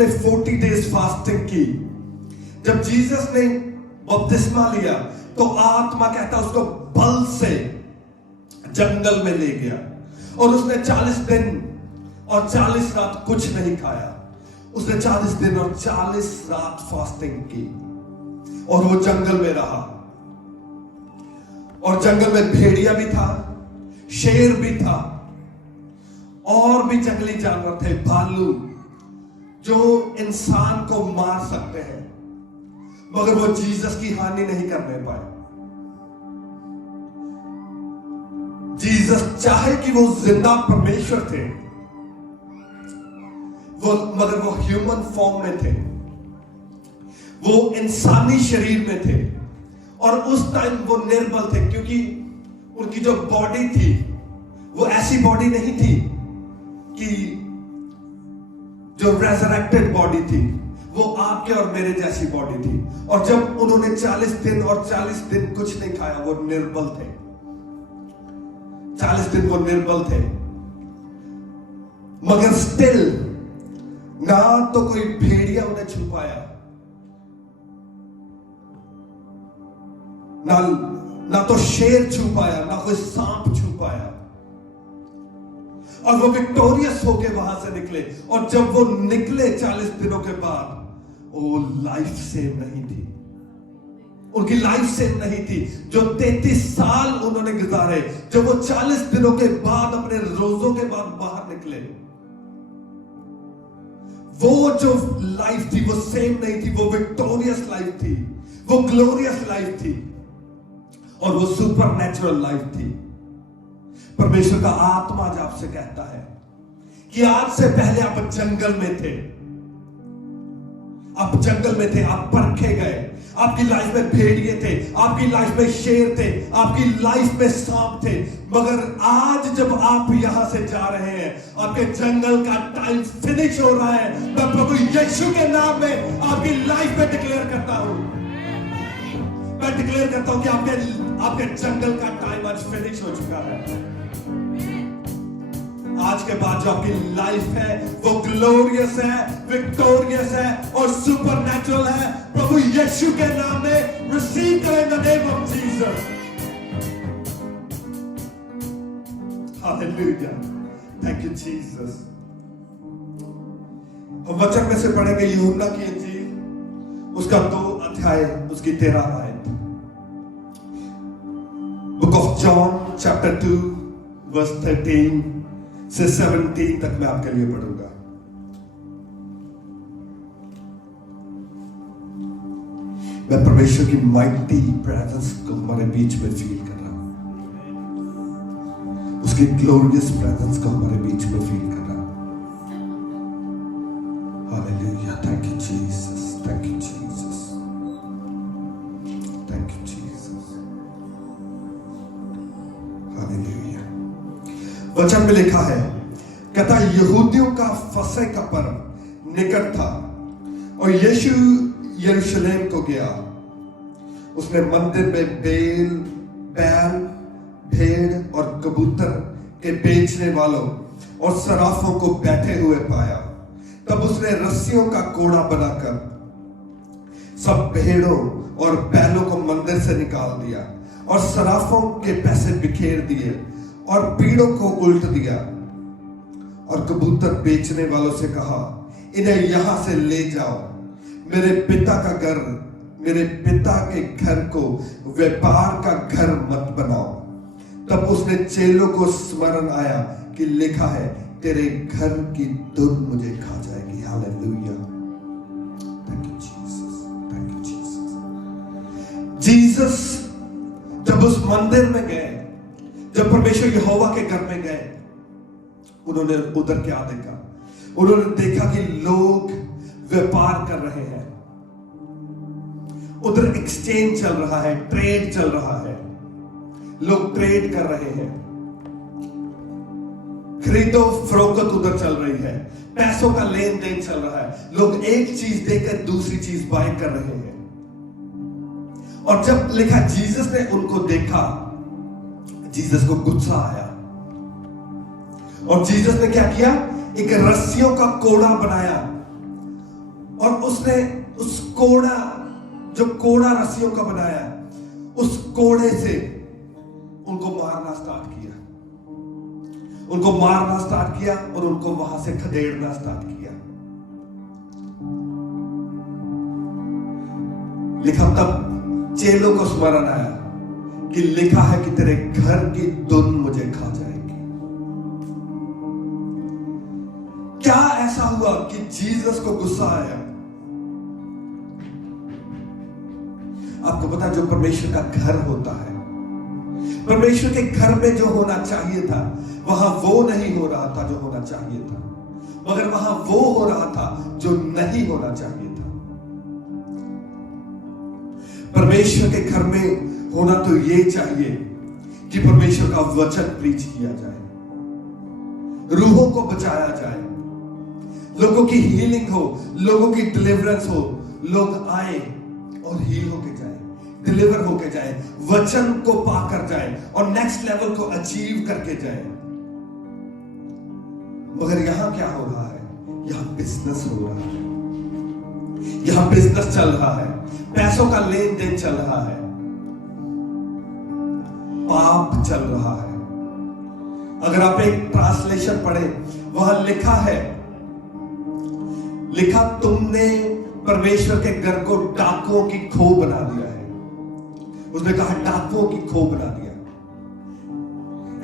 ने 40 days fasting की, जब जीसस ने बपतिस्मा लिया तो आत्मा कहता उसको बल से जंगल में ले गया और उसने 40 दिन और 40 रात कुछ नहीं खाया। उसने 40 दिन और 40 रात फास्टिंग की और वो जंगल में रहा। और जंगल में भेड़िया भी था, शेर भी था और भी जंगली जानवर थे, भालू, जो इंसान को मार सकते हैं, मगर वो जीसस की हानि नहीं करने पाए। जीसस चाहे कि वो जिंदा परमेश्वर थे, मगर वो ह्यूमन फॉर्म में थे, वो इंसानी शरीर में थे और उस टाइम वो निर्बल थे, क्योंकि उनकी जो बॉडी थी वो ऐसी बॉडी नहीं थी कि जो रेजरेक्टेड बॉडी थी, वो आपके और मेरे जैसी बॉडी थी। और जब उन्होंने 40 दिन और 40 दिन कुछ नहीं खाया, वो निर्बल थे। 40 दिन वो निर्बल थे, मगर स्टिल ना तो कोई भेड़िया उन्हें छुपाया, ना तो शेर छुपाया, ना कोई सांप छुपाया, और वो विक्टोरियस होके वहां से निकले। और जब वो निकले 40 दिनों के बाद, वो लाइफ सेव नहीं थी, उनकी लाइफ सेव नहीं थी। जो 33 साल उन्होंने गुजारे, जब वो 40 दिनों के बाद अपने रोजों के बाद बाहर निकले, वो जो लाइफ थी वो सेम नहीं थी, वो विक्टोरियस लाइफ थी, वो ग्लोरियस लाइफ थी और वो सुपर नेचुरल लाइफ थी। परमेश्वर का आत्मा आज आपसे कहता है कि आज से पहले आप जंगल में थे, आप जंगल में थे, आप परखे गए, आपकी लाइफ में भेड़िए थे, आपकी लाइफ में शेर थे, आपकी लाइफ में सांप थे, मगर आज जब आप यहां से जा रहे हैं, आपके जंगल का टाइम फिनिश हो रहा है। मैं प्रभु यीशु के नाम में आपकी लाइफ में डिक्लेयर करता हूं, मैं डिक्लेयर करता हूं कि आपके जंगल का टाइम आज फिनिश हो चुका है। आज के बाद जो आपकी लाइफ है वो ग्लोरियस है, विक्टोरियस है और सुपरनैचुरल है। प्रभु यीशु के नाम में रिसीव करें in the name of Jesus. Hallelujah, thank you Jesus. हम वचन में से पढ़ेंगे यूहन्ना की इंजील, उसका 2 अध्याय, उसकी 13 आयत। Book of John chapter 2 verse 13 से 17 तक मैं आपके लिए पढ़ूंगा। मैं परमेश्वर की माइटी प्रेजेंस को हमारे बीच में फील कर रहा हूं, उसकी ग्लोरियस प्रेजेंस को हमारे बीच में फील कर रहा हूं। Hallelujah, thank you Jesus, thank you Jesus, thank you Jesus. Hallelujah. वचन में लिखा है, कहता यहूदियों का फसह का पर्व निकट था और यीशु यरूशलेम को गया। उसने मंदिर में बैल, भेड़ और कबूतर के बेचने वालों और सराफों को बैठे हुए पाया। तब उसने रस्सियों का कोड़ा बनाकर सब भेड़ों और बैलों को मंदिर से निकाल दिया और सराफों के पैसे बिखेर दिए और पीड़ों को उल्ट दिया और कबूतर बेचने वालों से कहा, इन्हें यहां से ले जाओ, मेरे पिता के घर को व्यापार का घर मत बनाओ। तब उसने चेलों को स्मरण आया कि लिखा है, तेरे घर की धुन मुझे खा जाएगी। Hallelujah, thank you Jesus, thank you Jesus. Jesus जब उस मंदिर में गए, जब परमेश्वर यहोवा के घर में गए, उन्होंने उधर क्या देखा? उन्होंने देखा कि लोग व्यापार कर रहे हैं, उधर एक्सचेंज चल रहा है, ट्रेड चल रहा है, लोग ट्रेड कर रहे हैं, खरीदो फरोख्त उधर चल रही है, पैसों का लेन देन चल रहा है, लोग एक चीज देकर दूसरी चीज बाय कर रहे हैं। और जब लिखा जीसस ने उनको देखा, जीसस को गुस्सा आया और जीसस ने क्या किया? एक रस्सियों का कोड़ा बनाया और उसने उस कोड़ा, जो कोड़ा रस्सियों का बनाया, उस कोड़े से उनको मारना स्टार्ट किया, उनको मारना स्टार्ट किया और उनको वहां से खदेड़ना स्टार्ट किया। लिखा तब चेलों को स्मरण आया कि लिखा है कि तेरे घर की धुन मुझे खा जाएगी। क्या ऐसा हुआ कि जीसस को गुस्सा आया? आपको पता, जो परमेश्वर का घर होता है, परमेश्वर के घर में जो होना चाहिए था वहां वो नहीं हो रहा था जो होना चाहिए था, मगर वहां वो हो रहा था जो नहीं होना चाहिए था। परमेश्वर के घर में होना तो ये चाहिए कि परमेश्वर का वचन प्रीच किया जाए, रूहों को बचाया जाए, लोगों की हीलिंग हो, लोगों की डिलीवरेंस हो, लोग आए और हील होके जाए, डिलीवर होके जाए, वचन को पाकर जाए और नेक्स्ट लेवल को अचीव करके जाए। मगर यहां क्या हो रहा है? यहां बिजनेस हो रहा है, यहां बिजनेस चल रहा है, पैसों का लेन देन चल रहा है, पाप चल रहा है। अगर आप एक ट्रांसलेशन पढ़े, वहां लिखा है, लिखा तुमने परमेश्वर के घर को डाकुओं की खो बना दिया है। उसने कहा डाकुओं की खो बना दिया।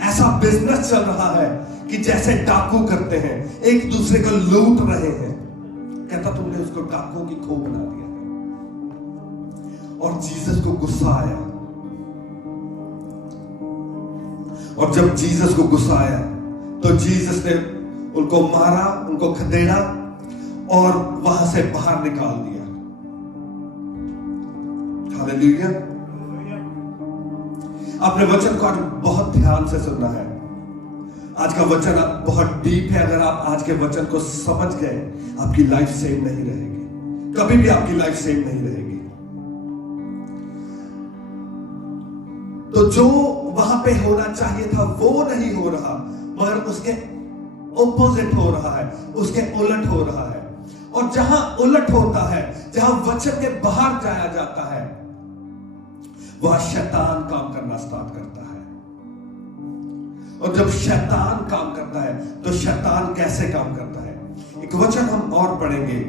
ऐसा बिजनेस चल रहा है कि जैसे डाकू करते हैं, एक दूसरे को लूट रहे हैं। कहता तुमने उसको डाकुओं की खो बना दिया है। और जीसस को गुस्सा आया, और जब जीसस को गुस्सा आया तो जीसस ने उनको मारा, उनको खदेड़ा और वहां से बाहर निकाल दिया। हालेलुया। आपने वचन को आज बहुत ध्यान से सुनना है। आज का वचन बहुत डीप है। अगर आप आज के वचन को समझ गए, आपकी लाइफ सेम नहीं रहेगी, कभी भी आपकी लाइफ सेम नहीं रहेगी। तो जो वहां पे होना चाहिए था वो नहीं हो रहा, मगर उसके ऑपोजिट हो रहा है, उसके उलट हो रहा है। और जहां उलट होता है, जहां वचन के बाहर जाया जाता है, वहां शैतान काम करना स्टार्ट करता है। और जब शैतान काम करता है तो शैतान कैसे काम करता है? एक वचन हम और पढ़ेंगे,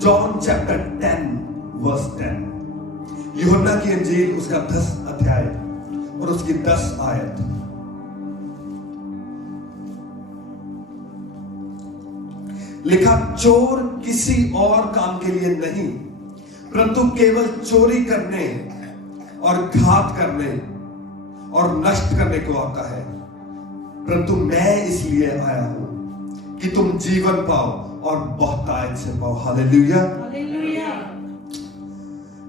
जॉन चैप्टर 10 वर्स 10। यूहन्ना की इंजील उसका 10 अध्याय और उसकी 10 आयत। लिखा, चोर किसी और काम के लिए नहीं, परंतु केवल चोरी करने और घात करने और नष्ट करने को आता है। परंतु मैं इसलिए आया हूं कि तुम जीवन पाओ और बहुतायत से पाओ। हालेलुया।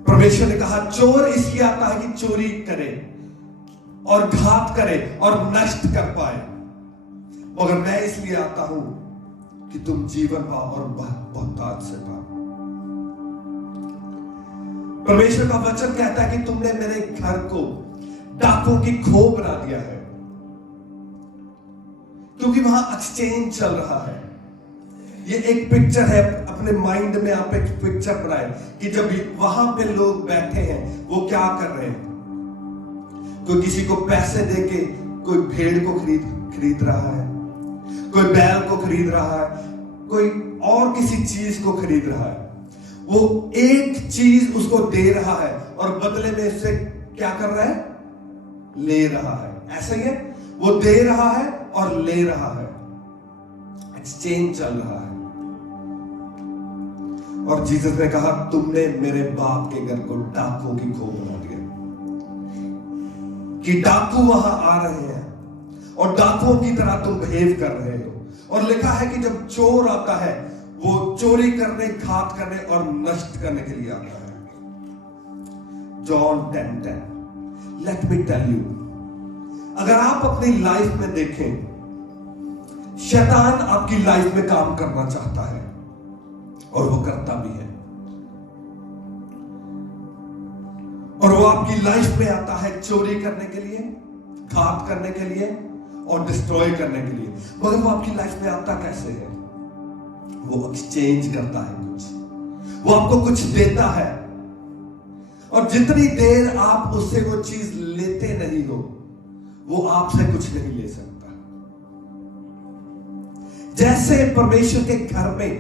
परमेश्वर ने कहा चोर इसलिए आता है कि चोरी करे और घात करे और नष्ट कर पाए, मगर मैं इसलिए आता हूं कि तुम जीवन पाओ और बहुतायत से पाओ। परमेश्वर का वचन कहता है कि तुमने मेरे घर को डाकुओं की खो बना दिया है, क्योंकि वहां एक्सचेंज चल रहा है। ये एक पिक्चर है, अपने माइंड में आप एक पिक्चर बनाए कि जब वहां पे लोग बैठे हैं, वो क्या कर रहे हैं। कोई किसी को पैसे देके कोई भेड़ को खरीद रहा है, कोई बैल को खरीद रहा है, कोई और किसी चीज को खरीद रहा है। वो एक चीज उसको दे रहा है और बदले में उससे क्या कर रहा है? ले रहा है। ऐसा ही है, वो दे रहा है और ले रहा है, एक्सचेंज चल रहा है। और जीसस ने कहा तुमने मेरे बाप के घर को डाकुओं की खो बना दिया, कि डाकू वहां आ रहे हैं और डाकुओं की तरह तुम बिहेव कर रहे हो। और लिखा है कि जब चोर आता है वो चोरी करने, घात करने और नष्ट करने के लिए आता है। John 10:10। Let me tell you, अगर आप अपनी लाइफ में देखें, शैतान आपकी लाइफ में काम करना चाहता है और वो करता भी है। और वो आपकी लाइफ में आता है चोरी करने के लिए, घात करने के लिए और डिस्ट्रॉय करने के लिए। मगर वो आपकी लाइफ में आता कैसे है? वो एक्सचेंज करता है कुछ, वो आपको कुछ देता है, और जितनी देर आप उससे वो चीज लेते नहीं हो, वो आपसे कुछ नहीं ले सकता। जैसे परमेश्वर के घर में,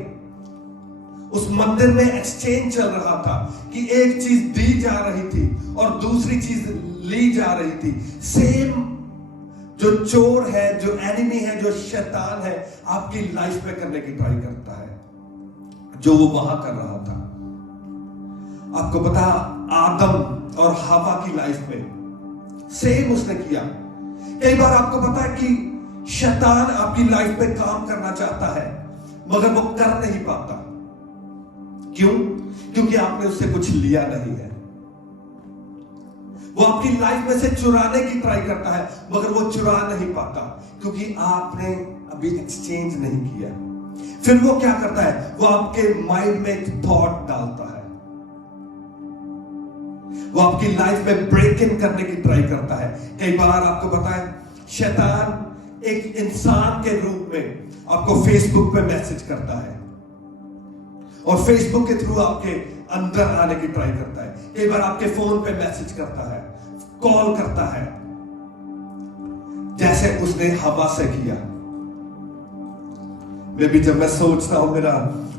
उस मंदिर में एक्सचेंज चल रहा था कि एक चीज दी जा रही थी और दूसरी चीज ली जा रही थी। सेम जो चोर है, जो एनिमी है, जो शैतान है, आपकी लाइफ में करने की ट्राई करता है, जो वो वहां कर रहा था। आपको पता, आदम और हवा की लाइफ में सेम उसने किया। कई बार आपको पता है कि शैतान आपकी लाइफ में काम करना चाहता है, मगर वो कर नहीं पाता। क्यों? क्योंकि आपने उससे कुछ लिया नहीं है। वो आपकी लाइफ में से चुराने की ट्राई करता है, मगर वो चुरा नहीं पाता, क्योंकि आपने अभी एक्सचेंज नहीं किया। फिर वो क्या करता है? वो आपके माइंड में एक थॉट डालता है, वो आपकी लाइफ में ब्रेक इन करने की ट्राई करता है। कई बार आपको पता है, शैतान एक इंसान के रूप में आपको फेसबुक पे मैसेज करता है, और फेसबुक के थ्रू आपके अंदर आने की ट्राई करता है। कई बार आपके फोन पे मैसेज करता है, कॉल करता है, जैसे उसने हवा से किया। जब मैं सोचता हूं,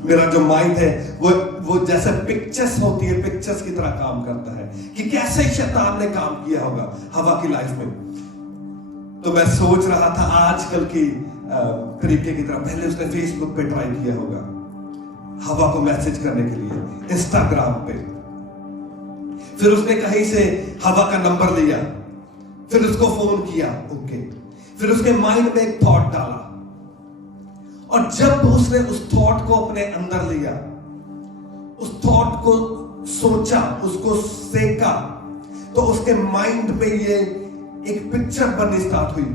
मेरा जो माइंड है वो जैसे पिक्चर्स होती है, पिक्चर्स की तरह काम करता है कि कैसे शैतान ने काम किया होगा हवा की लाइफ में। तो मैं सोच रहा था आजकल की तरीके की तरह पहले उसने फेसबुक पे ट्राई किया होगा हवा को मैसेज करने के लिए, इंस्टाग्राम पे। फिर उसने कहीं से हवा का नंबर लिया, फिर उसको फोन किया, ओके। फिर उसके माइंड में एक थॉट डाला, और जब उसने उस थॉट को अपने अंदर लिया, उस थॉट को सोचा, उसको सेका, तो उसके माइंड में ये एक पिक्चर बननी स्टार्ट हुई।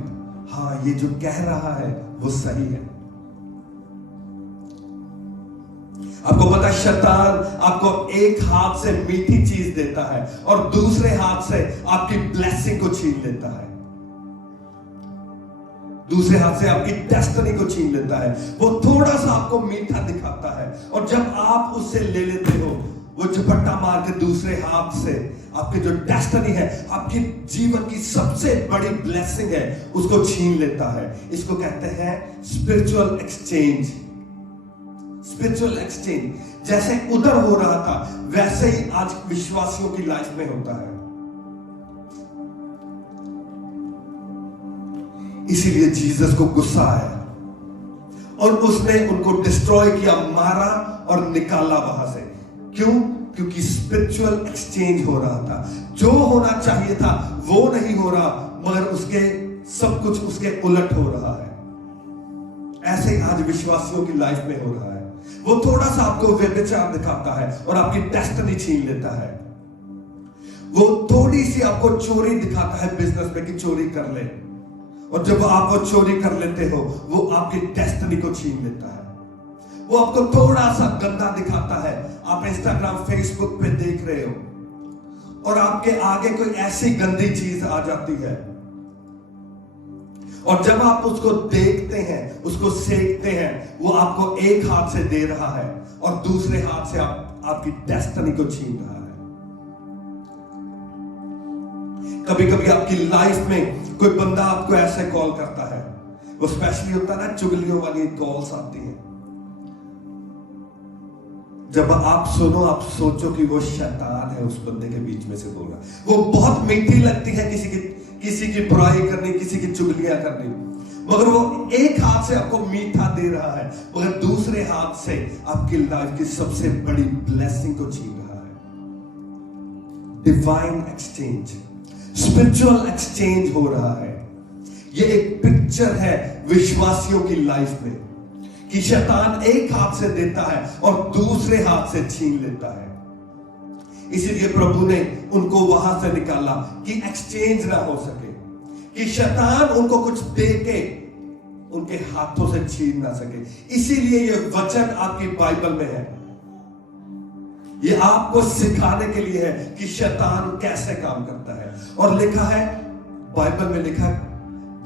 हाँ, ये जो कह रहा है वो सही है। आपको पता, शैतान आपको एक हाथ से मीठी चीज देता है और दूसरे हाथ से आपकी ब्लेसिंग को छीन लेता है, दूसरे हाथ से आपकी डेस्टिनी को छीन लेता है। वो थोड़ा सा आपको मीठा दिखाता है, और जब आप उससे ले लेते हो, वो झपट्टा मार के दूसरे हाथ से आपकी जो डेस्टिनी है, आपकी जीवन की सबसे बड़ी ब्लेसिंग है, उसको छीन लेता है। इसको कहते हैं स्पिरिचुअल एक्सचेंज। स्पिरिचुअल एक्सचेंज जैसे उधर हो रहा था, वैसे ही आज विश्वासियों की लाइफ में होता है। इसीलिए जीसस को गुस्सा आया और उसने उनको डिस्ट्रॉय किया, मारा और निकाला वहां से। क्यों? क्योंकि स्पिरिचुअल एक्सचेंज हो रहा था। जो होना चाहिए था वो नहीं हो रहा, मगर उसके सब कुछ उसके उलट हो रहा है। ऐसे आज विश्वासियों की लाइफ में हो रहा है। वो थोड़ा सा आपको व्यभिचार दिखाता है और आपकी डेस्टिनी छीन लेता है। वो थोड़ी सी आपको चोरी दिखाता है बिजनेस में कि चोरी कर ले, और जब आप वो चोरी कर लेते हो, वो आपकी डेस्टिनी को छीन लेता है। वो आपको थोड़ा सा गंदा दिखाता है, आप इंस्टाग्राम फेसबुक पे देख रहे हो, और आपके आगे कोई ऐसी गंदी चीज आ जाती है, और जब आप उसको देखते हैं, उसको सेकते हैं, वो आपको एक हाथ से दे रहा है और दूसरे हाथ से आपकी डेस्टिनी को छीन रहा है। कभी कभी आपकी लाइफ में कोई बंदा आपको ऐसे कॉल करता है, वो स्पेशली होता है ना, चुगलियों वाली कॉल्स आती हैं। जब आप सुनो, आप सोचो कि वो शैतान है उस बंदे के बीच में से बोल रहा। वो बहुत मीठी लगती है किसी की बुराई करनी, किसी की चुगलियां करनी, मगर वो एक हाथ से आपको मीठा दे रहा है, मगर दूसरे हाथ से आपकी लाइफ की सबसे बड़ी ब्लेसिंग को छीन रहा है। डिवाइन एक्सचेंज, स्पिरिचुअल एक्सचेंज हो रहा है। ये एक पिक्चर है विश्वासियों की लाइफ में कि शैतान एक हाथ से देता है और दूसरे हाथ से छीन लेता है। इसीलिए प्रभु ने उनको वहां से निकाला कि एक्सचेंज ना हो सके, कि शैतान उनको कुछ दे के उनके हाथों से छीन ना सके। इसीलिए ये वचन आपकी बाइबल में है। ये आपको सिखाने के लिए है कि शैतान कैसे काम करता है। और लिखा है, बाइबल में लिखा,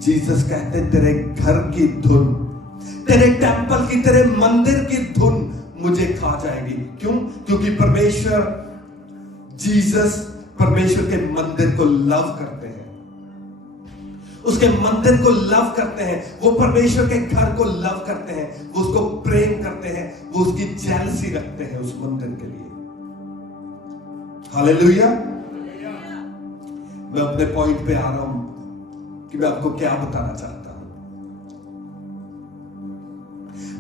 जीसस कहते तेरे घर की धुन, तेरे टेंपल की, तेरे मंदिर की धुन मुझे खा जाएगी। क्यों? क्योंकि परमेश्वर, जीसस परमेश्वर के मंदिर को लव करते हैं, उसके मंदिर को लव करते हैं, वो परमेश्वर के घर को लव करते हैं, वो उसको प्रेम करते हैं, वो उसकी जेलसी रखते हैं उस मंदिर के लिए। हालेलुया। मैं अपने पॉइंट पे आ रहा हूं कि मैं आपको क्या बताना चाहता हूं।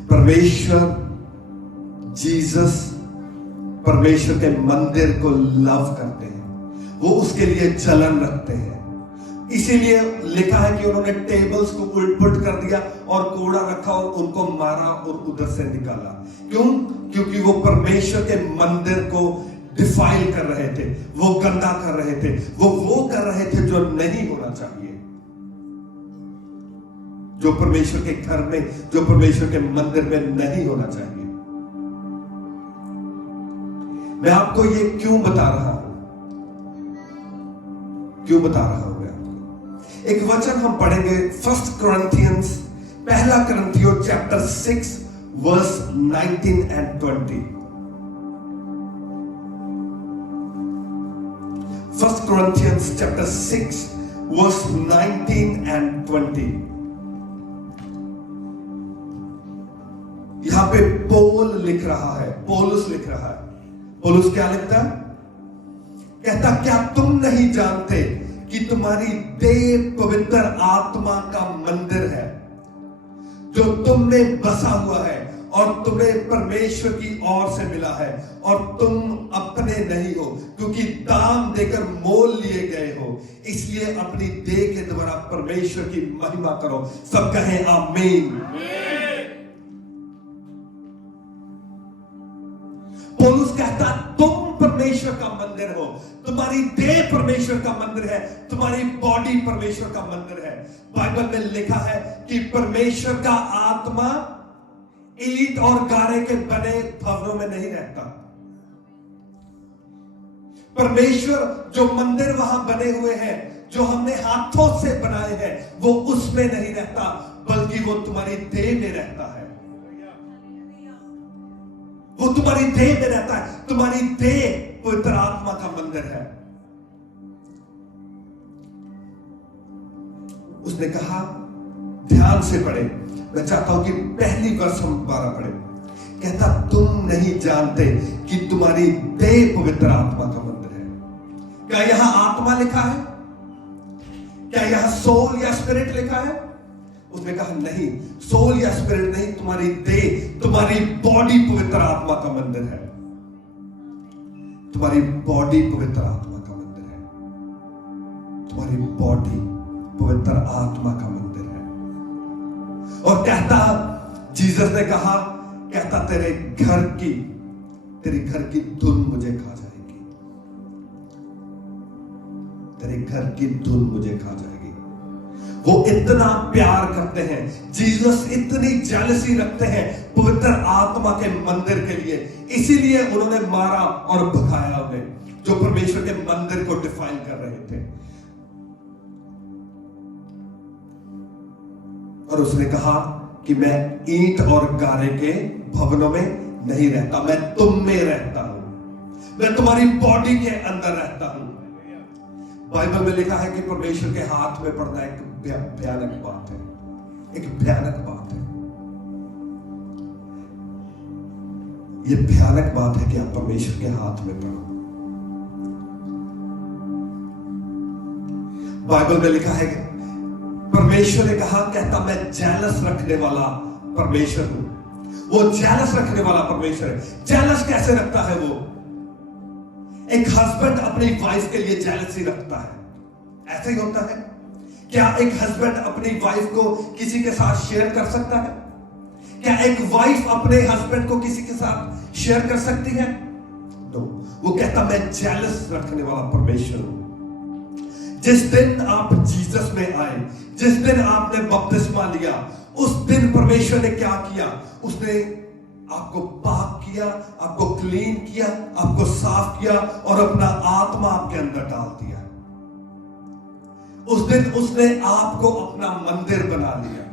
परमेश्वर, जीसस परमेश्वर के मंदिर को लव करते हैं, वो उसके लिए जलन रखते हैं। इसीलिए लिखा है कि उन्होंने टेबल्स को उलट-पुलट कर दिया और कोड़ा रखा और उनको मारा और उधर से निकाला। क्यों? क्योंकि वो परमेश्वर के मंदिर को डिफाइल कर रहे थे, वो गंदा कर रहे थे, वो कर रहे थे जो नहीं होना चाहिए, जो परमेश्वर के घर में, जो परमेश्वर के मंदिर में नहीं होना चाहिए। मैं आपको ये क्यों बता रहा हूं? क्यों बता रहा हूं मैं आपको? एक वचन हम पढ़ेंगे, 1 Corinthians, पहला करंथियों chapter 6 verse 19 and 20। 1 Corinthians chapter 6 verse 19 and 20। यहां पे पौल लिख रहा है, पौलुस लिख रहा है। पौलुस क्या लिखता है? कहता, क्या तुम नहीं जानते कि तुम्हारी देह पवित्र आत्मा का मंदिर है जो तुम में बसा हुआ है और तुम्हें परमेश्वर की ओर से मिला है और तुम अपने नहीं हो, क्योंकि दाम देकर मोल लिए गए हो, इसलिए अपनी देह के द्वारा परमेश्वर की महिमा करो। सब कहें आमीन। पौलुस कहता, तुम परमेश्वर का मंदिर हो, तुम्हारी देह परमेश्वर का मंदिर है, तुम्हारी बॉडी परमेश्वर का मंदिर है। बाइबल में लिखा है कि परमेश्वर का आत्मा ईंट और गारे के बने भवनों में नहीं रहता। परमेश्वर जो मंदिर वहां बने हुए हैं, जो हमने हाथों से बनाए हैं, वो उसमें नहीं रहता, बल्कि वो तुम्हारी देह में रहता है। वो तुम्हारी देह में रहता है। तुम्हारी देह पवित्र आत्मा का मंदिर है। उसने कहा, ध्यान से पढ़े, मैं चाहता हूं कि पहली वर्ष हम 12 पढ़े। कहता, तुम नहीं जानते कि तुम्हारी देह पवित्र आत्मा का मंदिर है। क्या यहां आत्मा लिखा है? क्या यहां सोल या स्पिरिट लिखा है? उसने कहा नहीं, सोल या स्पिरिट नहीं, तुम्हारी देह, तुम्हारी बॉडी पवित्र आत्मा का मंदिर है। तुम्हारी बॉडी पवित्र आत्मा का मंदिर है। तुम्हारी बॉडी पवित्र आत्मा का मंदिर है। और कहता, जीसस ने कहा, कहता, तेरे घर की धुन मुझे खा जाएगी। तेरे घर की धुन मुझे खा जाएगी। वो इतना प्यार करते हैं, जीसस इतनी जेलसी रखते हैं पवित्र आत्मा के मंदिर के लिए, इसीलिए उन्होंने मारा और भगाया उन्हें, जो परमेश्वर के मंदिर को डिफाइन कर रहे थे। और उसने कहा कि मैं ईंट और गारे के भवनों में नहीं रहता, मैं तुम में रहता हूं, मैं तुम्हारी बॉडी के अंदर रहता हूं। बाइबल में लिखा है कि परमेश्वर के हाथ में पड़ना एक भयानक बात है, एक भयानक बात है। यह भयानक बात है कि आप परमेश्वर के हाथ में पड़ो। बाइबल में लिखा है कि परमेश्वर ने कहा, कहता, मैं जेलस रखने वाला परमेश्वर हूं। वो जेलस रखने वाला परमेश्वर है। जेलस कैसे रखता है वो? एक हस्बैंड अपनी वाइफ के लिए जेलसी रखता है, ऐसे ही होता है। क्या एक हस्बैंड अपनी वाइफ को किसी के साथ शेयर कर सकता है? क्या एक वाइफ अपने हस्बैंड को किसी के साथ शेयर कर सकती है? नो। वो कहता, मैं जेलस रखने वाला परमेश्वर हूं। जिस दिन आप जीसस में आए, जिस दिन आपने बपतिस्मा लिया, उस दिन परमेश्वर ने क्या किया? उसने आपको पाक किया, आपको क्लीन किया, आपको साफ किया और अपना आत्मा आपके अंदर डाल दिया। उस दिन उसने आपको अपना मंदिर बना लिया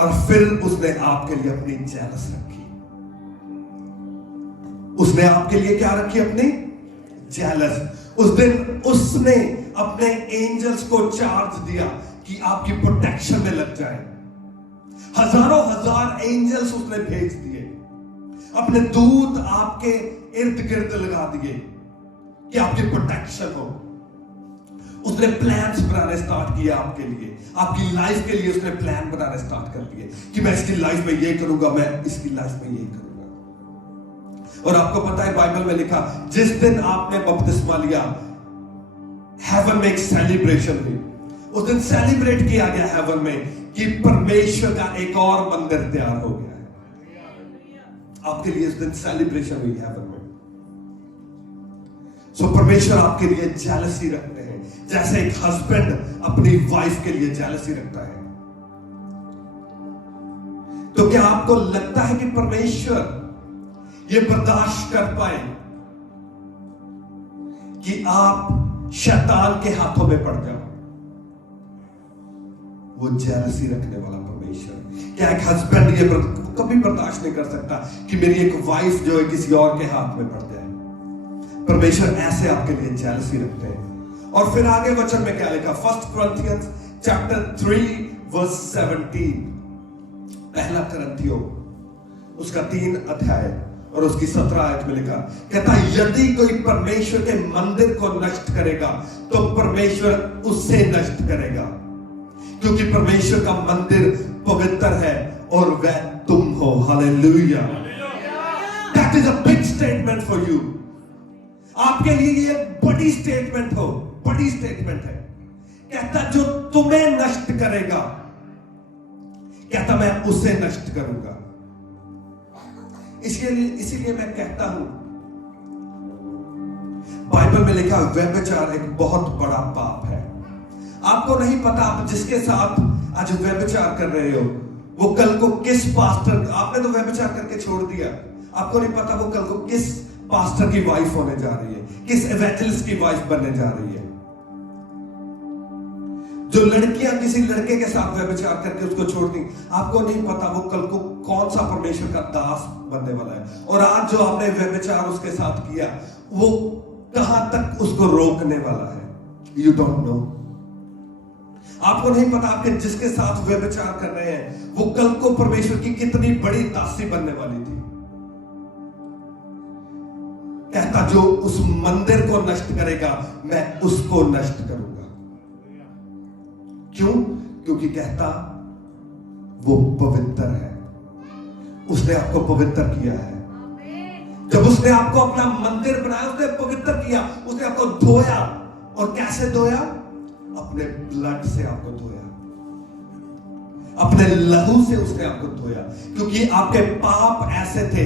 और फिर उसने आपके लिए अपनी जेलस रखी। उसने आपके लिए क्या रखी? अपनी जेलस। उस दिन उसने अपने एंजल्स को चार्ज दिया कि आपकी प्रोटेक्शन में लग जाए। हजारों हजार एंजल्स उसने भेज दिए, अपने दूत आपके इर्द गिर्द लगा दिए कि आपकी प्रोटेक्शन हो। उसने प्लान्स बनाने स्टार्ट किया आपके लिए, आपकी लाइफ के लिए उसने प्लान बनाने स्टार्ट कर दिए कि मैं इसकी लाइफ में ये करूंगा, मैं इसकी लाइफ में ये करूंगा। और आपको पता है बाइबल में लिखा, जिस दिन आपने बपतिस्मा लिया, हेवन में एक सेलिब्रेशन हुई। उस दिन सेलिब्रेट किया गया हेवन में कि परमेश्वर का एक और मंदिर तैयार हो गया है। आपके लिए उस दिन सेलिब्रेशन हुई हेवन में। सो परमेश्वर आपके लिए जेलसी रखते हैं, जैसे एक हस्बैंड अपनी वाइफ के लिए जेलसी रखता है। तो क्या आपको लगता है कि परमेश्वर ये बर्दाश्त कर पाए कि आप शैतान के हाथों में पड़ जाओ? वो जेलसी रखने वाला परमेश्वर। क्या एक हस्बैंड ये कभी बर्दाश्त नहीं कर सकता कि मेरी एक वाइफ जो है किसी और के हाथ में पड़ जाए? परमेश्वर ऐसे आपके लिए जेलसी रखते हैं। और फिर आगे वचन में क्या लिखा? 1 Corinthians chapter 3 verse 17, पहला करंथियों उसका 3 अध्याय और उसकी 17 आयत में लिखा, कहता यदि कोई परमेश्वर के मंदिर को नष्ट करेगा तो परमेश्वर उससे नष्ट करेगा, क्योंकि परमेश्वर का मंदिर पवित्र है और वह तुम हो। Hallelujah. That is a big statement for you. आपके लिए ये बड़ी स्टेटमेंट हो, बड़ी स्टेटमेंट है। कहता जो तुम्हें नष्ट करेगा, कहता मैं उसे नष्ट करूंगा। इसीलिए मैं कहता हूं, बाइबल में लिखा व्यभिचार एक बहुत बड़ा पाप है। आपको नहीं पता आप जिसके साथ आज व्यभिचार कर रहे हो वो कल को किस पास्टर, आपने तो व्यभिचार करके छोड़ दिया, आपको नहीं पता वो कल को किस पास्टर की वाइफ होने जा रही है, किस एवेंजलिस्ट की वाइफ बनने जा रही है। जो लड़कियां किसी लड़के के साथ व्यभिचार करके उसको छोड़ दी, आपको नहीं पता वो कल को कौन सा परमेश्वर का दास बनने वाला है। और आज जो आपने व्यभिचार उसके साथ किया वो कहां तक उसको रोकने वाला है, यू डोंट नो। आपको नहीं पता आपके जिसके साथ व्यभिचार कर रहे हैं वो कल को परमेश्वर की कितनी बड़ी दासी बनने वाली थी। कहता जो उस मंदिर को नष्ट करेगा मैं उसको नष्ट करूंगा। क्यों? क्योंकि कहता वो पवित्र है, उसने आपको पवित्र किया है। जब उसने आपको अपना मंदिर बनाया, उसने पवित्र किया, उसने आपको धोया। और कैसे धोया? अपने ब्लड से आपको धोया, अपने लहू से उसने आपको धोया। क्योंकि आपके पाप ऐसे थे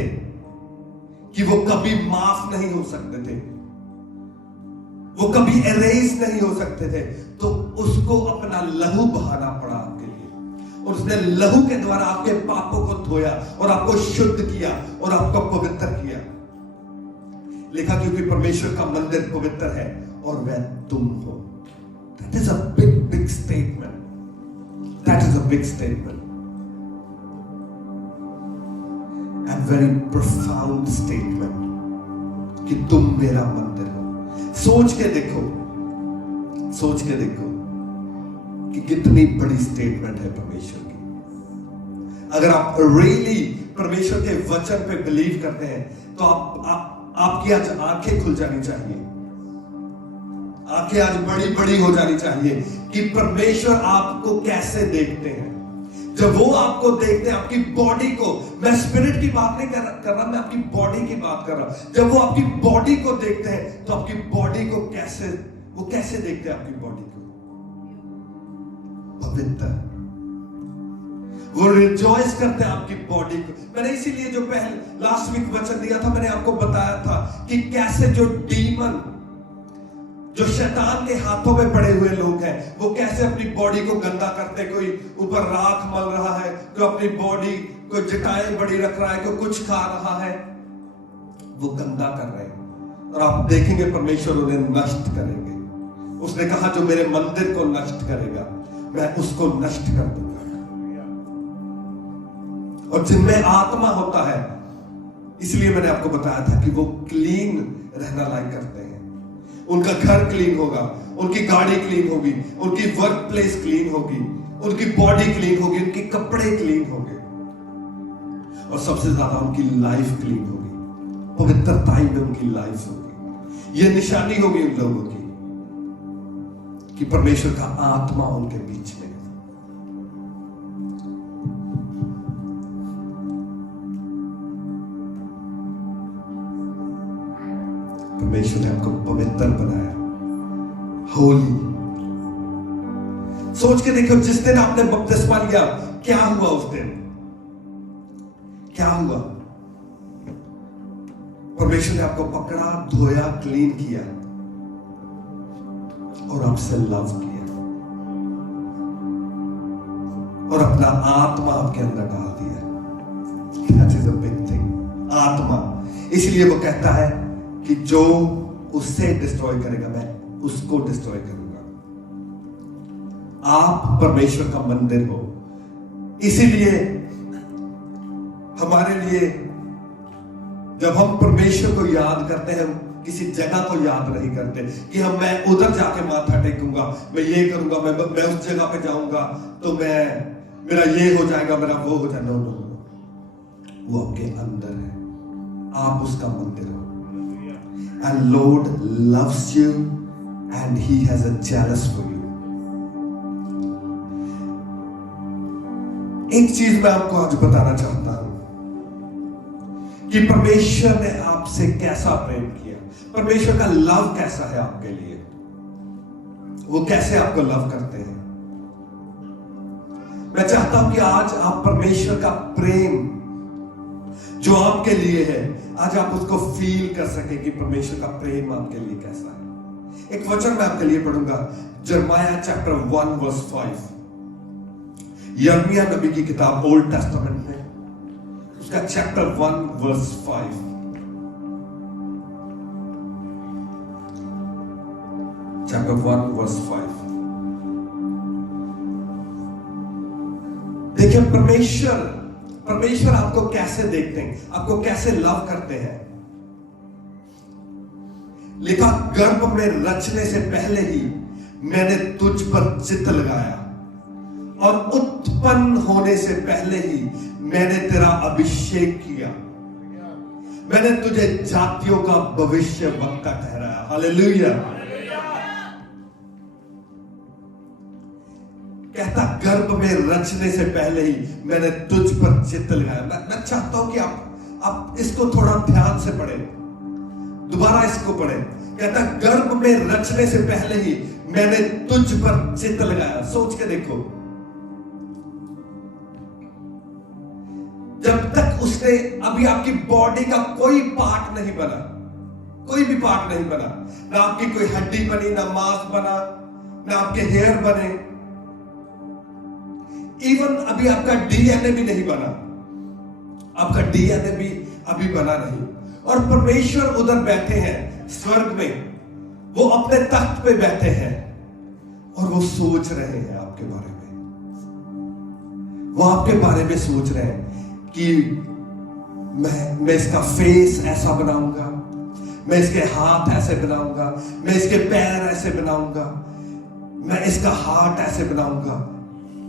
कि वो कभी माफ नहीं हो सकते थे, वो कभी एरेज नहीं हो सकते थे, तो उसको अपना लहू बहाना पड़ा आपके लिए। और उसने लहू के द्वारा आपके पापों को धोया और आपको शुद्ध किया और आपको पवित्र किया। लिखा क्योंकि परमेश्वर का मंदिर पवित्र है और वह तुम हो। That is a big statement. That is a big statement. And very profound statement. कि तुम मेरा मंदिर हो। सोच के देखो कि कितनी बड़ी स्टेटमेंट है परमेश्वर की। अगर आप रियली परमेश्वर के वचन पे बिलीव करते हैं तो आपकी आज आंखें खुल जानी चाहिए, आंखें आज बड़ी बड़ी हो जानी चाहिए कि परमेश्वर आपको कैसे देखते हैं। जब वो आपको देखते हैं, आपकी बॉडी को, मैं स्पिरिट की बात नहीं कर रहा, मैं आपकी बॉडी की बात कर रहा। जब वो आपकी बॉडी को देखते हैं तो आपकी बॉडी को कैसे देखते हैं? आपकी बॉडी को पवित्र, वो रिजॉइस करते हैं आपकी बॉडी को। मैंने इसीलिए जो पहले लास्ट वीक वचन दिया था, मैंने आपको बताया था कि कैसे जो डीमन, जो शैतान के हाथों में पड़े हुए लोग हैं, वो कैसे अपनी बॉडी को गंदा करते। कोई ऊपर राख मल रहा है, कोई अपनी बॉडी, कोई जटाएं बड़ी रख रहा है, कोई कुछ खा रहा है, वो गंदा कर रहे हैं। और आप देखेंगे परमेश्वर उन्हें नष्ट करेंगे। उसने कहा जो मेरे मंदिर को नष्ट करेगा मैं उसको नष्ट कर दूंगा। और जिनमें आत्मा होता है इसलिए मैंने आपको बताया था कि वो क्लीन रहना लाइक करते हैं। उनका घर क्लीन होगा, उनकी गाड़ी क्लीन होगी, उनकी वर्क प्लेस क्लीन होगी, उनकी बॉडी क्लीन होगी, उनके कपड़े क्लीन होंगे, और सबसे ज्यादा उनकी लाइफ क्लीन होगी, पवित्रता में उनकी लाइफ होगी। यह निशानी होगी उन लोगों की कि परमेश्वर का आत्मा उनके बीच में है। परमेश्वर ने आपको पवित्र बनाया, होली। सोच के देखो, जिस दिन आपने बपतिस्मा लिया, क्या हुआ उस दिन? क्या हुआ? परमेश्वर ने आपको पकड़ा, धोया, क्लीन किया और आपसे लव किया और अपना आत्मा आपके अंदर डाल दिया। That is a big thing. आत्मा। इसलिए वो कहता है कि जो उससे डिस्ट्रॉय करेगा, मैं उसको डिस्ट्रॉय करूंगा। आप परमेश्वर का मंदिर हो, इसीलिए हमारे लिए जब हम परमेश्वर को याद करते हैं, हम किसी जगह को याद नहीं करते कि मैं उधर जाके माथा टेकूंगा, मैं ये करूंगा, मैं उस जगह पे जाऊंगा तो मेरा ये हो जाएगा, मेरा वो हो जाएगा। नो, वो आपके अंदर है, आप उसका मंदिर हो। And Lord loves you and He has a jealous for you. एक चीज मैं आपको आज बताना चाहता हूं कि परमेश्वर ने आपसे कैसा प्रेम किया, परमेश्वर का लव कैसा है आपके लिए, वो कैसे आपको लव करते हैं। मैं चाहता हूं कि आज आप परमेश्वर का प्रेम जो आपके लिए है, आज आप उसको फील कर सके कि परमेश्वर का प्रेम आपके लिए कैसा है। एक वचन मैं आपके लिए पढ़ूंगा, यिर्मयाह चैप्टर 1 वर्स 5। यिर्मयाह नबी की किताब ओल्ड टेस्टामेंट में, उसका चैप्टर 1 वर्स 5। Chapter 1 verse 5। देखिए परमेश्वर आपको कैसे देखते हैं, आपको कैसे लव करते हैं। लिखा, गर्भ में रचने से पहले ही मैंने तुझ पर चित्त लगाया और उत्पन्न होने से पहले ही मैंने तेरा अभिषेक किया। मैंने तुझे जातियों का भविष्य वक्ता ठहराया। हालेलुया। कहता, गर्भ में रचने से पहले ही मैंने तुझ पर चित्त लगाया। मैं चाहता हूं कि आप इसको थोड़ा ध्यान से पढ़ें, दोबारा इसको पढ़ें। कहता, गर्भ में रचने से पहले ही मैंने तुझ पर चित्त लगाया। सोच के देखो, जब तक उसने अभी आपकी बॉडी का कोई पार्ट नहीं बना, कोई भी पार्ट नहीं बना, ना आपकी कोई हड्डी बनी, ना मांस बना, ना आपके हेयर बने, इवन अभी आपका डीएनए भी नहीं बना, आपका डीएनए भी अभी बना नहीं, और परमेश्वर उधर बैठे हैं स्वर्ग में, वो अपने तख्त पे बैठे हैं और वो सोच रहे हैं आपके बारे में। वो आपके बारे में सोच रहे हैं कि मैं इसका फेस ऐसा बनाऊंगा, मैं इसके हाथ ऐसे बनाऊंगा, मैं इसके पैर ऐसे बनाऊंगा, मैं इसका हार्ट ऐसे बनाऊंगा।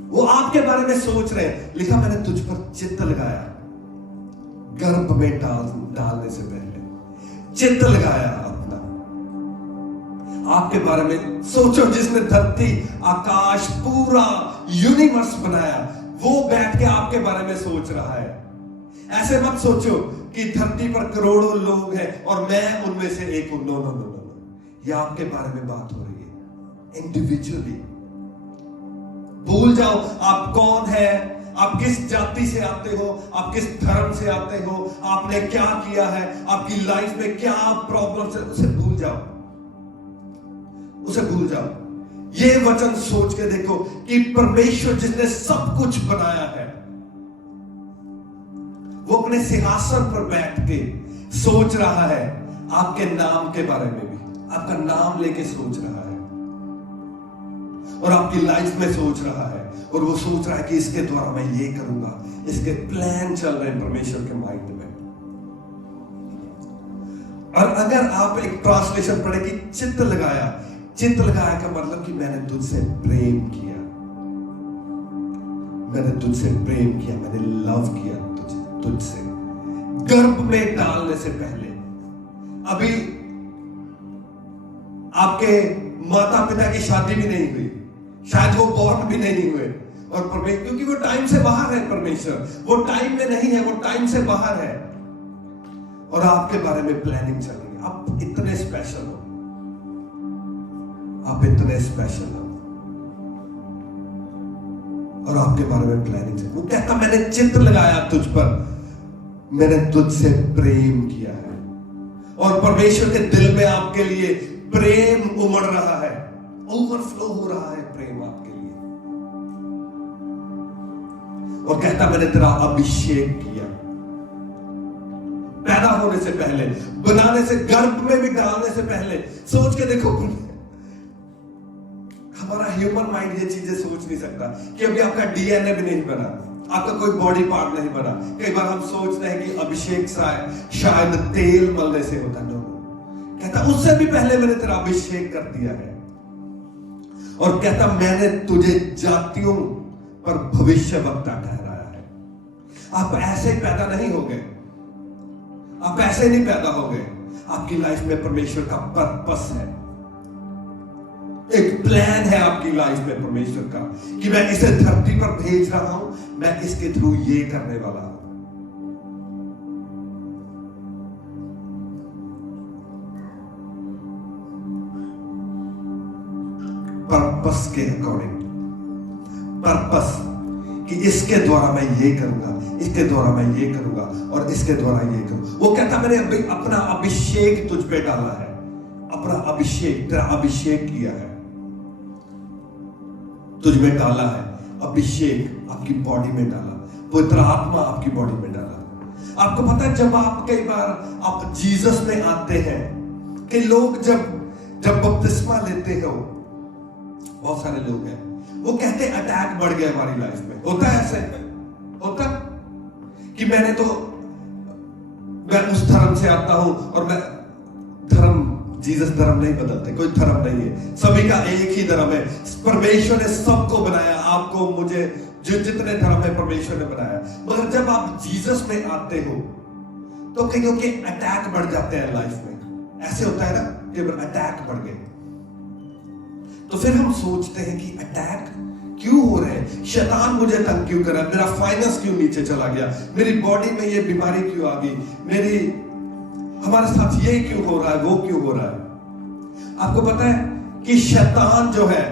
वो आपके बारे में सोच रहे हैं। लिखा, मैंने तुझ पर चित्त लगाया, गर्भ में डालने से पहले चित्त लगाया अपना। आपके बारे में सोचो, जिसने धरती, आकाश, पूरा यूनिवर्स बनाया, वो बैठ के आपके बारे में सोच रहा है। ऐसे मत सोचो कि धरती पर करोड़ों लोग हैं और मैं उनमें से एक हूं। नो नो नो नो, ये आपके बारे में बात हो रही है इंडिविजुअली। भूल जाओ आप कौन है, आप किस जाति से आते हो, आप किस धर्म से आते हो, आपने क्या किया है, आपकी लाइफ में क्या प्रॉब्लम्स है, उसे भूल जाओ, उसे भूल जाओ। ये वचन सोच के देखो कि परमेश्वर जिसने सब कुछ बनाया है, वो अपने सिंहासन पर बैठ के सोच रहा है आपके नाम के बारे में भी, आपका नाम लेके सोच रहा है और आपकी लाइफ में सोच रहा है, और वो सोच रहा है कि इसके द्वारा मैं ये करूंगा। इसके प्लान चल रहे हैं परमेश्वर के माइंड में। और अगर आप एक ट्रांसलेशन पढ़े कि चित्त लगाया का मतलब कि मैंने तुझसे प्रेम किया, मैंने लव किया तुझसे। गर्भ में डालने से पहले, अभी आपके माता पिता की शादी भी नहीं हुई, शायद वो बॉर्न भी नहीं हुए, और परमेश्वर, क्योंकि वो टाइम से बाहर है, परमेश्वर वो टाइम में नहीं है, वो टाइम से बाहर है, और आपके बारे में प्लानिंग चल रही है। आप इतने स्पेशल हो, आप इतने स्पेशल हो, और आपके बारे में प्लानिंग चल। वो कहता मैंने चित्र लगाया तुझ पर, मैंने तुझसे प्रेम किया है, और परमेश्वर के दिल में आपके लिए प्रेम उमड़ रहा है, ओवरफ्लो हो रहा है प्रेम आपके लिए। और कहता मैंने तेरा अभिषेक किया, पैदा होने से पहले, बनाने से, गर्भ में भी डालने से पहले। सोच के देखो, हमारा ह्यूमन माइंड ये चीजें सोच नहीं सकता कि अभी आपका डीएनए भी नहीं बना, आपका कोई बॉडी पार्ट नहीं बना। कई बार हम सोचते हैं कि अभिषेक शायद तेल मलने से होता है। कहता उससे भी पहले मैंने तेरा अभिषेक कर दिया है, और कहता मैंने तुझे जातियों पर भविष्यवक्ता ठहराया है। आप ऐसे पैदा नहीं हो गए, आप ऐसे नहीं पैदा हो गए। आपकी लाइफ में परमेश्वर का पर्पस है, एक प्लान है आपकी लाइफ में परमेश्वर का, कि मैं इसे धरती पर भेज रहा हूं, मैं इसके थ्रू ये करने वाला हूं। पर्पस के अकॉर्डिंग, पर्पस कि इसके द्वारा मैं ये करूंगा, इसके द्वारा मैं ये करूंगा, और इसके द्वारा ये करूंगा। वो कहता मैंने अपना अभिषेक तुझ पे डाला है, अपना अभिषेक, तेरा अभिषेक किया है, तुझ में डाला है अभिषेक, आपकी बॉडी में डाला, पवित्र आत्मा आपकी बॉडी में डाला। आपको पता है जब आप कई बार आप जीसस में आते हैं, कि लोग जब बपतिस्मा लेते हो, बहुत सारे लोग हैं वो कहते हैं अटैक बढ़ गया हमारी लाइफ में। होता है ऐसे, होता कि मैं उस धर्म से आता हूं, और मैं जीसस धर्म नहीं बदलते, कोई धर्म नहीं है, सभी का एक ही धर्म है। परमेश्वर ने सबको बनाया, आपको, मुझे, जितने धर्म है परमेश्वर ने बनाया। मगर जब आप जीसस में आते हो तो कईयों के अटैक बढ़ जाते हैं लाइफ में। ऐसे होता है ना कि अटैक बढ़ गए, तो फिर हम सोचते हैं कि अटैक क्यों हो रहे हैं, शैतान मुझे तंग क्यों कर रहा है, मेरा फाइनेंस क्यों नीचे चला गया, मेरी बॉडी में ये बीमारी क्यों आ गई, हमारे साथ ये क्यों हो रहा है, वो क्यों हो रहा है। आपको पता है कि शैतान जो है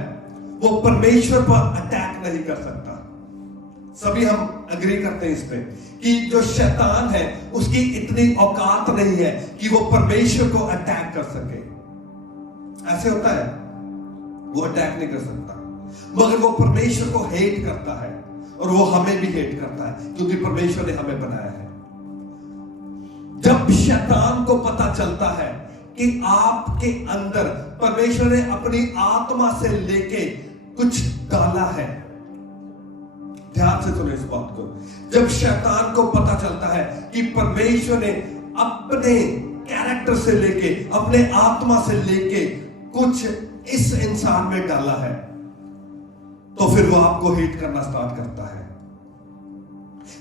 वो परमेश्वर पर अटैक नहीं कर सकता। सभी हम एग्री करते हैं इस पे कि जो शैतान है उसकी इतनी औकात नहीं है कि वो परमेश्वर को अटैक कर सके। ऐसे होता है, वो अटैक नहीं कर सकता, मगर वो परमेश्वर को हेट करता है, और वो हमें भी हेट करता है, क्योंकि परमेश्वर ने हमें बनाया है। जब शैतान को पता चलता है कि आपके अंदर परमेश्वर ने अपनी आत्मा से लेके कुछ डाला है, ध्यान से सुनो इस बात को, जब शैतान को पता चलता है कि परमेश्वर ने अपने कैरेक्टर से लेके, अपने आत्मा से लेके कुछ इस इंसान में डाला है, तो फिर वो आपको हेट करना स्टार्ट करता है,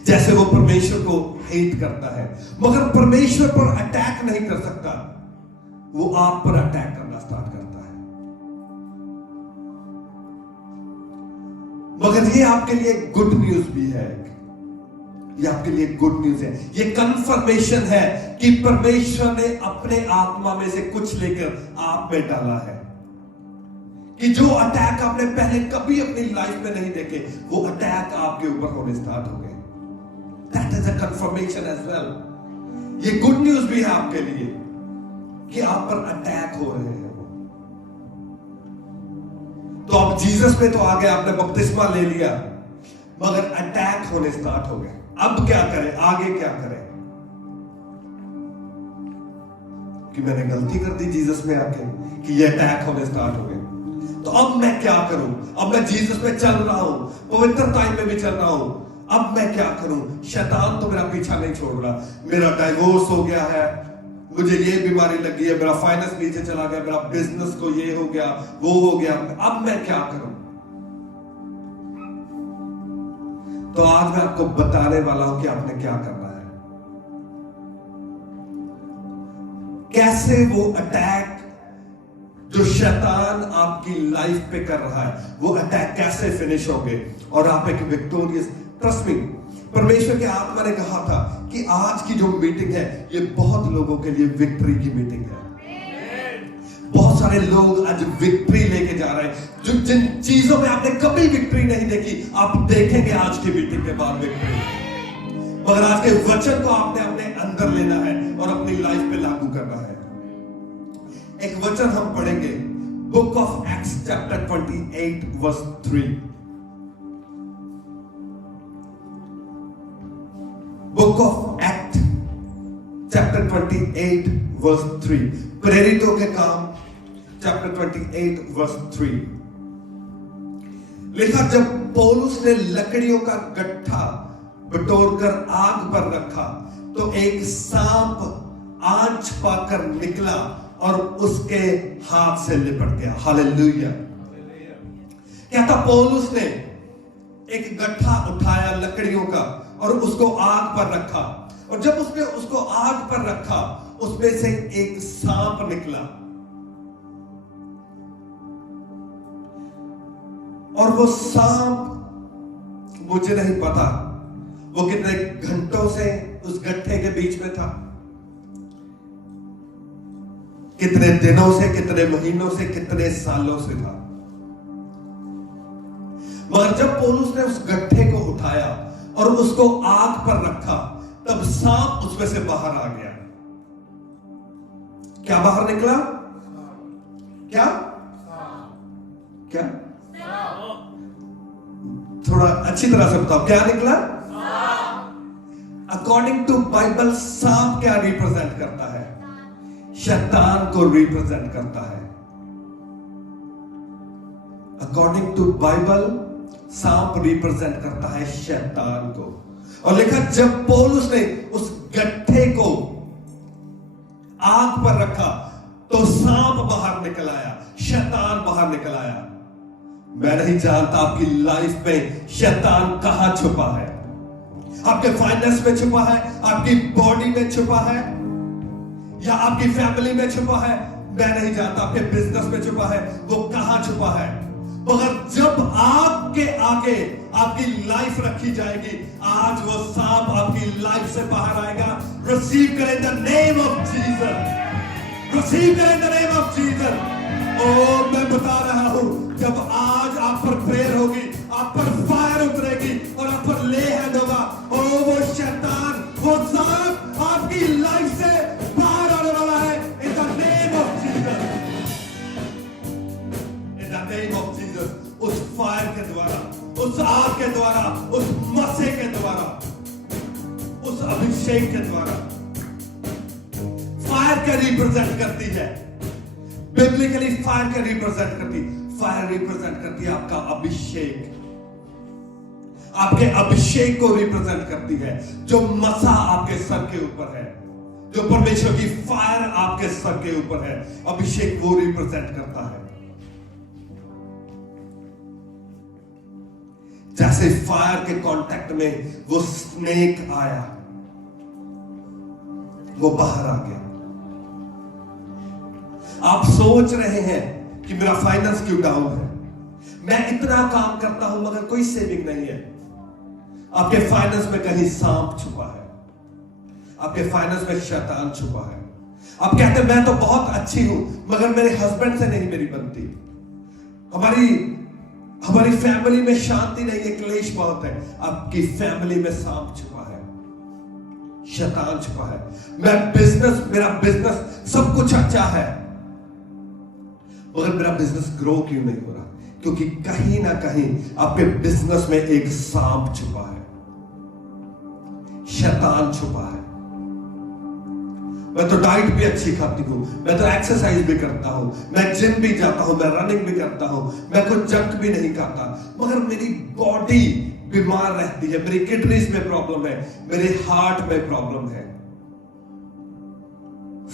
जैसे वो परमेश्वर को हेट करता है। मगर परमेश्वर पर अटैक नहीं कर सकता, वो आप पर अटैक करना स्टार्ट करता है। मगर ये आपके लिए गुड न्यूज भी है, ये आपके लिए गुड न्यूज है, ये कंफर्मेशन है कि परमेश्वर ने अपने आत्मा में से कुछ लेकर आप में डाला है, कि जो अटैक आपने पहले कभी अपनी लाइफ में नहीं देखे, वो अटैक आपके ऊपर होने स्टार्ट हो गए। That is a confirmation as well. ये गुड न्यूज भी है आपके लिए कि आप पर अटैक हो रहे हैं। तो आप जीसस में तो आ गए, आपने बपतिस्मा ले लिया, मगर अटैक होने स्टार्ट हो गए। अब क्या करें, आगे क्या करें? कि मैंने गलती कर दी जीसस में आके, कि ये अटैक होने स्टार्ट हो गए, तो अब मैं क्या करूं? अब मैं जीसस में चल रहा हूं, पवित्र टाइम में भी चल रहा हूं, अब मैं क्या करूं? शैतान तो मेरा पीछा नहीं छोड़ रहा, मेरा डाइवोर्स हो गया है, मुझे ये बीमारी लगी है, मेरा फाइनेंस नीचे चला गया, मेरा बिजनेस को ये हो गया, वो हो गया, अब मैं क्या करूं? तो आज मैं आपको बताने वाला हूं कि आपने क्या करना है, कैसे वो अटैक जो शैतान आपकी लाइफ पे कर रहा है, वो अटैक कैसे फिनिश होंगे और आप एक विक्टोरियस। ट्रस्ट मी, परमेश्वर के आत्मा ने कहा था कि आज की जो मीटिंग है ये बहुत लोगों के लिए विक्ट्री की मीटिंग है। बहुत सारे लोग आज विक्ट्री लेके जा रहे हैं, जो जिन चीजों में आपने कभी विक्ट्री नहीं देखी, आप देखेंगे आज की मीटिंग के बाद विक्ट्री। मगर आज के वचन को आपने अपने अंदर लेना है और अपनी लाइफ पे लागू करना है। एक वचन हम पढ़ेंगे, book of Acts chapter 28 verse 3। Book of act chapter 28 verse 3, प्रेरितों के काम चैप्टर 28 वर्स 3 लिखा, जब पौलुस ने लकड़ियों का गट्ठा बटोरकर आग पर रखा तो एक सांप आंच पाकर निकला और उसके हाथ से लिपट गया। हालेलुया। क्या था? पौलुस ने एक गट्ठा उठाया लकड़ियों का और उसको आग पर रखा, और जब उसने उसको आग पर रखा उसमें से एक सांप निकला, और वो सांप मुझे नहीं पता वो कितने घंटों से उस गट्ठे के बीच में था, कितने दिनों से, कितने महीनों से, कितने सालों से था। मगर जब पौलुस ने उस गट्ठे को उठाया और उसको आग पर रखा, तब सांप उसमें से बाहर आ गया। क्या बाहर निकला? क्या क्या? थोड़ा अच्छी तरह से बताओ, क्या निकला? अकॉर्डिंग टू बाइबल सांप क्या रिप्रेजेंट करता है? शैतान को रिप्रेजेंट करता है। अकॉर्डिंग टू बाइबल सांप रिप्रेजेंट करता है शैतान को। और लिखा, जब पौलुस ने उस गट्ठे को आग पर रखा तो सांप बाहर निकल आया, शैतान बाहर निकल आया। मैं नहीं जानता आपकी लाइफ में शैतान कहां छुपा है। आपके फाइनेंस में छुपा है, आपकी बॉडी में छुपा है, या आपकी फैमिली में छुपा है, मैं नहीं जानता। आपके बिजनेस में छुपा है, वो कहां छुपा है। मगर जब आपके आगे आपकी लाइफ रखी जाएगी, आज वो सांप आपकी लाइफ से बाहर आएगा। रिसीव करें the name of Jesus, receive करें द नेम ऑफ जीसस। और मैं बता रहा हूं, जब आज आप पर प्रेयर होगी, आप पर फायर उतरेगी और आप पर ले हैंड होगा, और वो शैतान, वो सांप आपकी लाइफ से बाहर आने वाला है। In the name of Jesus, in the name of Jesus. उस फायर के द्वारा, उस आग के द्वारा, उस मसे के द्वारा, उस अभिषेक के द्वारा। फायर क्या रिप्रेजेंट करती है? बिब्लिकली फायर क्या रिप्रेजेंट करती? फायर रिप्रेजेंट करती है आपका अभिषेक, आपके अभिषेक को रिप्रेजेंट करती है। जो मसा आपके सर के ऊपर है, जो परमेश्वर की फायर आपके सर के ऊपर है, अभिषेक वो रिप्रेजेंट करता है। जैसे फायर के कांटेक्ट में वो स्नेक आया, वो बाहर आ गया। आप सोच रहे हैं कि मेरा फाइनेंस क्यों डाउन है, मैं इतना काम करता हूं मगर कोई सेविंग नहीं है। आपके फाइनेंस में कहीं सांप छुपा है, आपके फाइनेंस में शैतान छुपा है। आप कहते हैं मैं तो बहुत अच्छी हूं मगर मेरे हस्बैंड से नहीं मेरी बनती, हमारी फैमिली में शांति नहीं है, क्लेश बहुत है। आपकी फैमिली में सांप छुपा है, शैतान छुपा है। मेरा बिजनेस सब कुछ अच्छा है मगर मेरा बिजनेस ग्रो क्यों नहीं हो रहा? क्योंकि कहीं ना कहीं आपके बिजनेस में एक सांप छुपा है, शैतान छुपा है। मैं तो डाइट भी अच्छी खाती हूं, मैं तो एक्सरसाइज भी करता हूं, मैं जिम भी जाता हूं, मैं रनिंग भी करता हूं, मैं कुछ जंक भी नहीं खाता, मगर मेरी बॉडी बीमार रहती है, मेरी किडनीज में प्रॉब्लम है, मेरे हार्ट में प्रॉब्लम है।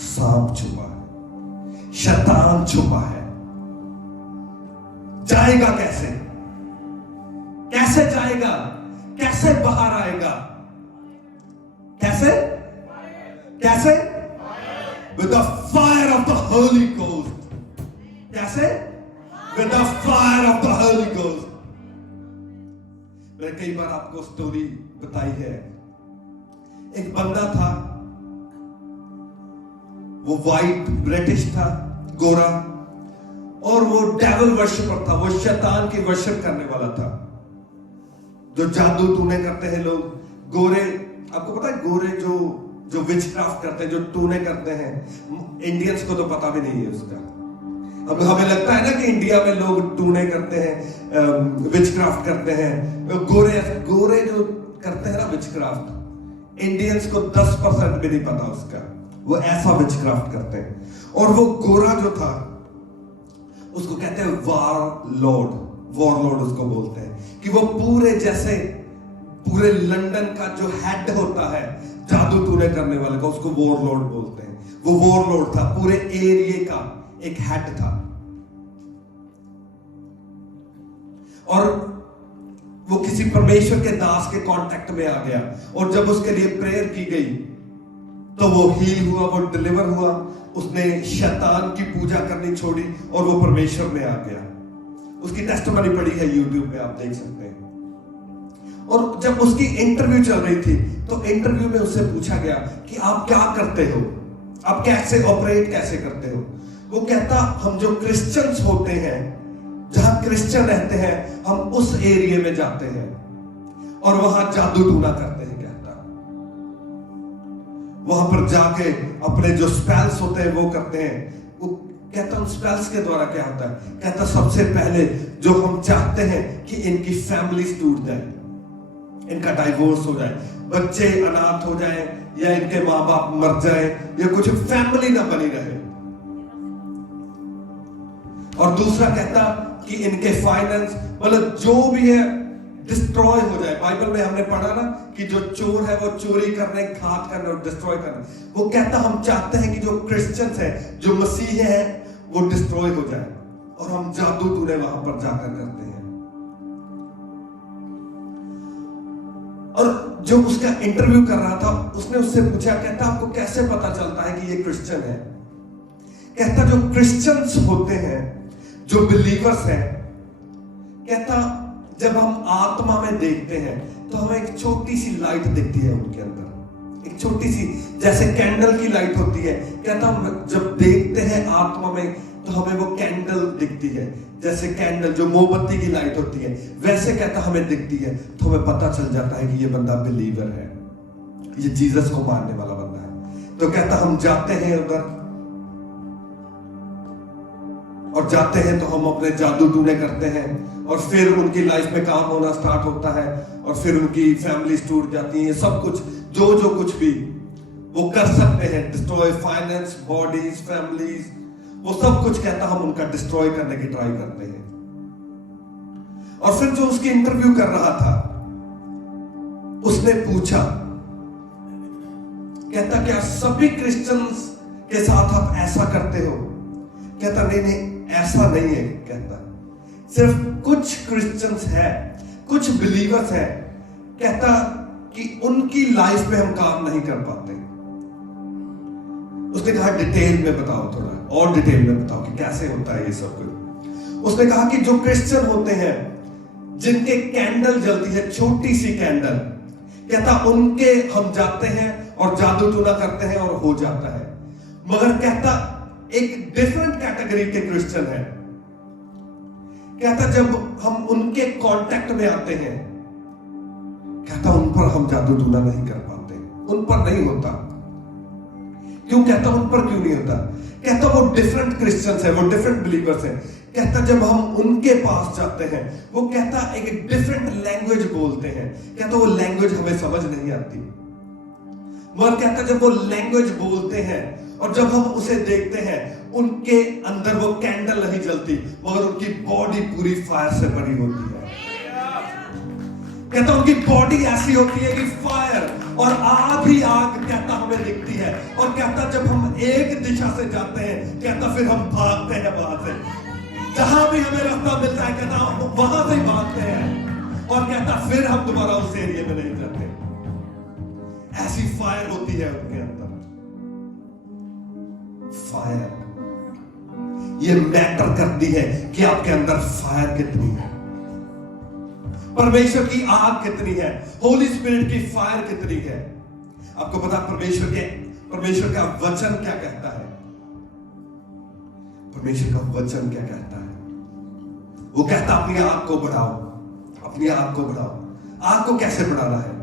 सांप छुपा है, शैतान छुपा है। जाएगा कैसे? कैसे जाएगा? कैसे बाहर आएगा? कैसे? कैसे? With the fire of the Holy Ghost. कैसे? With the fire of the Holy Ghost. मैंने कई बार आपको स्टोरी बताई है। एक बंदा था, वो वाइट ब्रिटिश था, गोरा, और वो डेविल वर्शिपर था, वो शैतान की वर्शिप करने वाला था। जो जादू टूने करते हैं लोग, गोरे, आपको पता है गोरे जो विचक्राफ्ट करते हैं, जो टूने करते हैं, इंडियंस को तो पता भी नहीं है उसका। अब हमें लगता है ना कि इंडिया में लोग टूने करते हैं, विचक्राफ्ट करते हैं। गोरे जो करते हैं ना विचक्राफ्ट, इंडियंस को 10% भी नहीं पता उसका, वो ऐसा विचक्राफ्ट करते हैं। और वो गोरा जो था, उसको कहते हैं वॉरलॉर्ड उसको बोलते हैं, कि वो पूरे लंदन का जो हेड होता है जादू टूने करने वाले का, उसको वॉरलॉर्ड बोलते हैं। वो वॉरलॉर्ड था, पूरे एरिया का एक हेड था। और वो किसी परमेश्वर के दास के कांटेक्ट में आ गया, और जब उसके लिए प्रेयर की गई तो वो हील हुआ, वो डिलीवर हुआ। उसने शैतान की पूजा करनी छोड़ी और वो परमेश्वर में आ गया। उसकी टेस्टिमनी पड़ी है यूट्यूब पे, आप देख सकते हैं। और जब उसकी इंटरव्यू चल रही थी तो इंटरव्यू में उससे पूछा गया कि आप क्या करते हो, आप कैसे ऑपरेट कैसे करते हो। वो कहता, हम जो क्रिश्चियंस होते हैं, जहां क्रिश्चियन रहते हैं, हम उस एरिया में जाते हैं और वहां जादू टूना करते हैं। कहता वहां पर जाके अपने जो स्पेल्स होते हैं वो करते हैं। वो कहता उन स्पेल्स के द्वारा क्या होता है, कहता सबसे पहले जो हम चाहते हैं कि इनकी फैमिलीज टूट जाए, इनका डाइवोर्स हो जाए, बच्चे अनाथ हो जाए, या इनके माँ बाप मर जाए, या कुछ फैमिली ना बनी रहे। और दूसरा कहता कि इनके फाइनेंस, मतलब जो भी है डिस्ट्रॉय हो जाए। बाइबल में हमने पढ़ा ना कि जो चोर है वो चोरी करने, घात करने और डिस्ट्रॉय करने। वो कहता हम चाहते हैं कि जो क्रिश्चियंस है, जो मसीह है, वो डिस्ट्रॉय हो जाए, और हम जादू टूने वहां पर जाकर करते हैं। और जो उसका इंटरव्यू कर रहा था, उसने उससे पूछा, कहता आपको कैसे पता चलता है कि ये क्रिश्चियन है। कहता जो क्रिश्चियंस होते हैं, जो बिलीवर्स हैं, कहता जब हम आत्मा में देखते हैं तो हमें एक छोटी सी लाइट दिखती है उनके अंदर, एक छोटी सी, जैसे कैंडल की लाइट होती है। कहता हम जब देखते हैं आत्मा में तो हमें वो कैंडल दिखती है, जैसे कैंडल जो मोमबत्ती की लाइट होती है, वैसे कहता हमें दिखती है। तो हमें पता चल जाता है कि ये बंदा बिलीवर है, ये जीसस को मानने वाला बंदा है। तो कहता हम जाते हैं उधर, और जाते हैं तो हम अपने जादू टूने करते हैं, और फिर उनकी लाइफ में काम होना स्टार्ट होता है, और फिर उनकी फैमिलीज टूट जाती हैं। सब कुछ जो कुछ भी वो कर सकते हैं, डिस्ट्रॉय फाइनेंस, बॉडीज, फैमिलीज, वो सब कुछ कहता हम उनका डिस्ट्रॉय करने की ट्राई करते हैं। और फिर जो उसकी इंटरव्यू कर रहा था, उसने पूछा, कहता क्या सभी क्रिश्चियंस के साथ आप ऐसा करते हो? कहता नहीं, ऐसा नहीं है। कहता सिर्फ कुछ क्रिश्चियंस है, कुछ बिलीवर्स है, कहता कि उनकी लाइफ में हम काम नहीं कर पाते। उसने कहा डिटेल में बताओ, थोड़ा और डिटेल में बताओ कि कैसे होता है ये सब कुछ। उसने कहा कि जो क्रिश्चियन होते हैं, जिनके कैंडल जलती है, छोटी सी कैंडल, कहता उनके हम जाते हैं और जादू टूना करते हैं और हो जाता है। मगर कहता एक डिफरेंट कैटेगरी के क्रिश्चियन है, कहता जब हम उनके कांटेक्ट में आते हैं, कहता उन पर हम जादू टूना नहीं कर पाते, उन पर नहीं होता। क्यों? कहता उन पर क्यों नहीं होता? कहता वो डिफरेंट क्रिश्चियंस है, वो डिफरेंट बिलीवर्स हैं। कहता जब हम उनके पास जाते हैं, वो कहता एक डिफरेंट लैंग्वेज बोलते हैं। कहता वो लैंग्वेज हमें समझ नहीं आती, मगर कहता जब वो लैंग्वेज बोलते हैं और जब हम उसे देखते हैं, उनके अंदर वो कैंडल नहीं जलती, मगर उनकी बॉडी पूरी फायर से भरी होती है। कहता उनकी बॉडी ऐसी होती है कि फायर और आग ही आग कहता हमें दिखती है, और कहता जब हम एक दिशा से जाते हैं, कहता फिर हम भागते हैं वहां से, जहां भी हमें रास्ता मिलता है कहता हम वहां से ही भागते हैं, और कहता फिर हम दोबारा उस एरिया में नहीं जाते। ऐसी फायर होती है उनके अंदर। फायर ये मैटर करती है कि आपके अंदर फायर कितनी है, परमेश्वर की आग कितनी है, होली स्पिरिट की फायर कितनी है। आपको पता परमेश्वर का वचन क्या कहता है? परमेश्वर का वचन क्या कहता है? वो कहता अपनी आग को बढ़ाओ, अपनी आग को बढ़ाओ। आग को कैसे बढ़ाना है?